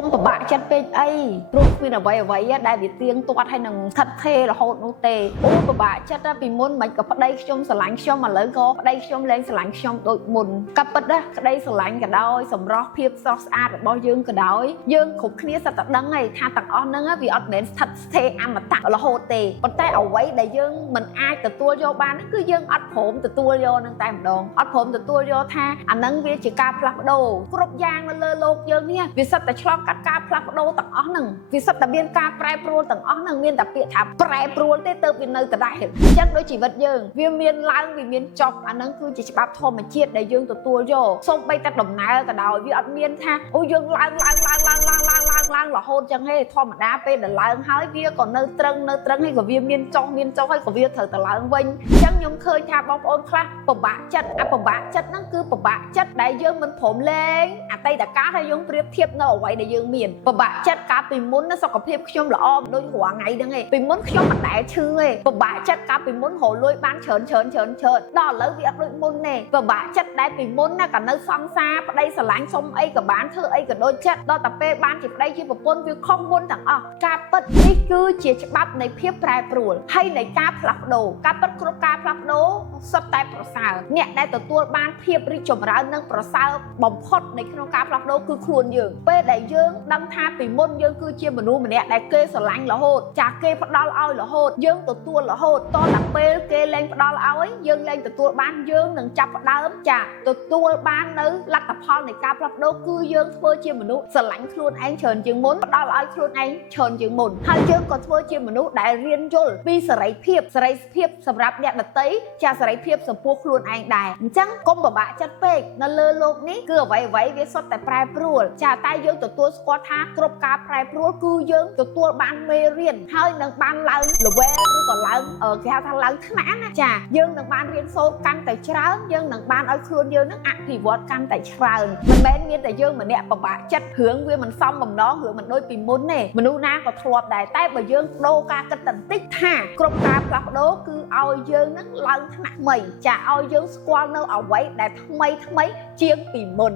ុំប្របាក់ចិត្តពេកអីព្រោះគ្មានអ្វីដែលវាទៀងទាត់ហើយនឹងថិតថេររហូតនោះទេអូប្របាក់ចិត្តពីមុនមិនក៏ប្តីខ្ញុំស្រឡាញ់ខ្ញុំឥឡូវក៏ប្តីខ្ញុំលែងស្រឡាញ់ខ្ញុំដូចមុនក៏ពិតណាក្តីស្រឡាញ់ក៏ដោយសម្រស់ភាពស្រស់ស្អាតរបស់យើងក៏ដោយយើងគ្រប់គ្នាសិតតែដឹងហើយថាទាំងអស់ហ្នឹងវាអត់មែនស្ថិតស្ថេរអមតៈរហូតទេប៉ុន្តែអ្វីដែលយើងមិនអាចទទួលយកបានហ្នឹងគឺយើងអត់ព្រមទទួលយកនឹងតែម្ដងអត់ព្រមទទួលយកថាអាហ្នឹងវាជាការផ្លាស់ប្ដូរគ្រប់យ៉ាងនៅលើលោកយើងនេះវាសិតតែឆ្លងកាត់ការផ្លាស់ប្ដូរទាំងអស់ហ្នឹងវាសិតតែមានការប្រែប្រួលទាំងអស់ហ្នឹងមានតែពាក្យថាប្រែប្រួលទេទៅវានៅដដែលអញ្ចឹងដូចជីវិតយើងវាមានឡើងវាមានចប់អាហ្នឹងគឺជាច្បាប់ធម្មជាតិដែលយើងទទួលយកសូម្បីតែដំណើរក៏ដោយវាអត់មានថាអូយើងឡើងរហូតអញ្ចឹងទេធម្មតាពេលដែលឡើងហើយវាក៏នៅត្រឹងហើយក៏វាមានចុះហើយក៏វាត្រូវតែឡើងវិញអញ្ចឹងខ្ញុំឃើញថាបងប្អូនខ្លះពិបាកចិត្តពិបាកចិត្តហ្នឹងគឺពិបាកចិត្តដែលយើងមិនព្រមលែងអតីតកាលដែលយើងប្រៀបធៀបនៅអ្វីដែលយើងមានពិបាកចិត្តកាលពីមុនសុខភាពខ្ញុំល្អដូចរាល់ថ្ងៃហ្នឹងឯងពីមុនខ្ញុំមិនដែលឈឺទេពិបាកចិត្តកាលពីមុនរលួយបានច្រើនដល់ឥឡូវវាអត់ដូចមុនទេពិបាកចិត្តដែលពីមុនណាក៏នៅសង្សារប្តីស្រឡាញ់សុំអីក៏បានធ្វើអីក៏ដូចចិត្តដល់តែពេលបានជាប្តីជាប្រពន្ធវាខុសមុនទាំងអស់ការពិតនេះគឺជាច្បាប់នៃភាពប្រែប្រួលហើយនៃការផ្លាស់ប្ដូរការពិតគ្រប់ការផ្លាស់ប្ដូរសុទ្ធតែប្រសើរអ្នកដែលទទួលបានភាពរីកចម្រើននិងប្រសើរបំផុតនៅក្នុងការផ្លាស់ប្ដូរគឺខ្លួនយើងពេលដែលយើងដឹងថាពីមុនយើងគឺជាមនុស្សម្នាក់ដែលគេស្រឡាញ់រហូតចាគេផ្ដល់ឲ្យរហូតយើងទទួលរហូតតតែពេលគេលែងផ្ដល់ឲ្យយើងលែងទទួលបានយើងនឹងចាប់ផ្ដើមចាទទួលបាននៅលទ្ធផលនៃការផ្លាស់ប្ដូរគឺយើងធ្វើជាមនុស្សស្រឡាញ់ខ្លួនឯងច្រើនជាងមុនផ្ដល់ឲ្យខ្លួនឯងច្រើនជាងមុនហើយយើងក៏ធ្វើជាមនុស្សដែលរៀនយល់ពីសេរីភាពសម្រាប់អ្នកដទៃចាសេរីភាពចំពោះខ្លួនឯងដែរអញ្ចឹងកុំពិបាកចិត្តពេកនៅលើโลกនេះគឺអ្វីវាសុទ្ធតែប្រែប្រួលចាតែយើងទទួលស្គាល់ថាគ្រប់ការប្រែប្រួលគឺយើងទទួលបានមេរៀនហើយនឹងបានឡើង level ឬក៏ឡើងគេហៅថាឡើងថ្នាក់ណាចាយើងនឹងបានរៀនសូត្រកាន់តែច្រើនយើងនឹងបានឲ្យខ្លួនយើងនឹងអភិវឌ្ឍកាន់តែច្រើនមិនមែនមានតែយើងម្នាក់ពិបាកចិត្តរឿងវាមិនសមបំណងរឿងមិនដូចពីមុនទេមនុស្សណាក៏ធ្លាប់ដែរតែបើយើងបដូរការគិតបន្តិចថាគ្រប់ការផ្លាស់ប្ដូរគឺឲ្យយើងនឹងឡើងថ្នាក់ថ្មីចាឲ្យយើងស្គាល់នៅអ្វីដែលថ្មីជាងពីមុន